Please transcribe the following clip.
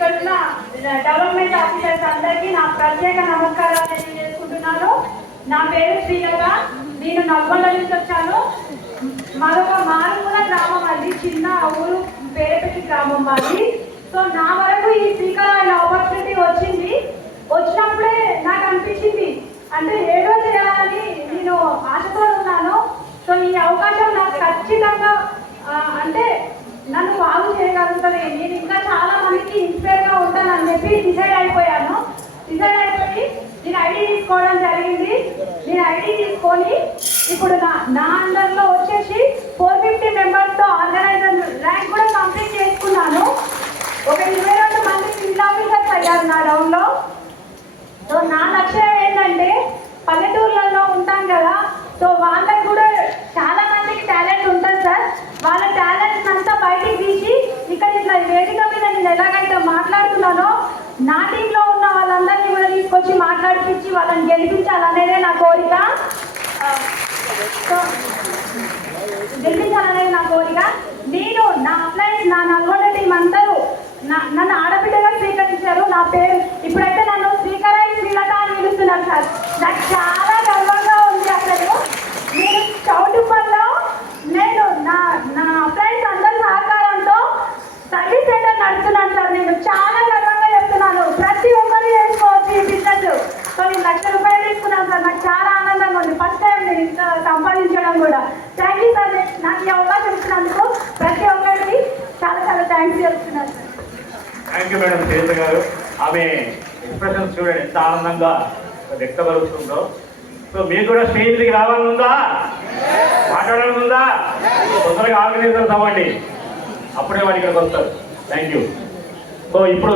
ఇక్కడున్న development officers అందరికీ నా ప్రత్యేక నమస్కారాలు తెలియజేసుకుంటున్నాను. నా పేరు శ్రీలత. నేను నల్గొండ నుంచి వచ్చాను. మరొక మారుమూల గ్రామం, అది చిన్న ఊరు, పేరుపెట్టి గ్రామం మాది. సో నా వరకు ఈ స్పీకర్ అయిన ఆపర్చునిటీ వచ్చినప్పుడే నాకు అనిపించింది, అంటే ఏదో చేయాలని నేను ఆశతో ఉన్నాను. సో ఈ అవకాశం నాకు ఖచ్చితంగా అంటే నన్ను బాగు చేయగలుగుతుంది, నేను ఇంకా చాలా మందికి ఇన్స్పైర్గా ఉంటానని చెప్పి డిసైడ్ అయిపోయి నేను ఐడి తీసుకోవడం జరిగింది. నేను ఐడి తీసుకొని ఇప్పుడు నా అండర్లో వచ్చేసి 450 మెంబర్స్తో ఆర్గనైజర్ ర్యాంక్ కూడా కంప్లీట్ చేసుకున్నాను. ఒక 22 మంది ఫీల్డ్ ఆఫీసర్స్ అయ్యారు నా డౌన్లో. సో నా లక్ష్యం ఏంటంటే పల్లెటూర్లలో ఉంటాం కదా, సో వాళ్ళకి కూడా చాలా మందికి టాలెంట్ ఉంటుంది సార్. వాళ్ళ టాలెంట్ అంతా బయటికి తీసి ఇక్కడ ఇట్లా వేదిక మీద నేను ఎలాగైతే మాట్లాడుతున్నానో నా టీంలో ఉన్న వాళ్ళందరినీ కూడా తీసుకొచ్చి మాట్లాడిపించి వాళ్ళని గెలిపించాలనేదే నా కోరిక. నేను నా అప్లైన్స్, నా నల్గొండ టీం అందరూ నన్ను ఆడబిడ్డగా స్వీకరించారు. నా పేరు ఇప్పుడైతే నన్ను శ్రీకరాయి శ్రీలత అని పిలుస్తున్నారు సార్. నాకు చాలా గర్వంగా ఉంది. అసలు నేను చౌటుప్పల్లో నేను నా అప్లైన్స్ అందరి సహకారంతో సర్వీస్ సెంటర్ నడుస్తున్నాను సార్. నేను చాలా గర్వంగా చెప్తున్నాను, ప్రతి ఒక్కరు చేసుకోవచ్చు ఈ బిజినెస్. సో నేను 1,00,000 రూపాయలు తీసుకున్నాను సార్. నాకు చాలా ఆనందంగా ఉంది, ఫస్ట్ టైం నేను ఇంత సంపాదించడం కూడా. థ్యాంక్ యూ సార్, నాకు ఈ అవకాశం ఇచ్చినందుకు ప్రతి ఒక్కరికి చాలా చాలా థ్యాంక్స్ చెప్తున్నాను sir. Thank you madam Srilatha గారు. ఆమె ఎక్స్ప్రెషన్స్ చూడండి ఎంత ఆనందంగా వ్యక్తపరుస్తుందో. సో మీకు కూడా స్టేజ్ దిగి రావాలనుందా, మాట్లాడాలనుందా? తొందరగా ఆర్గనైజర్స్ అవ్వండి, అప్పుడే వాడు ఇక్కడికి వస్తారు. Thank you. సో ఇప్పుడు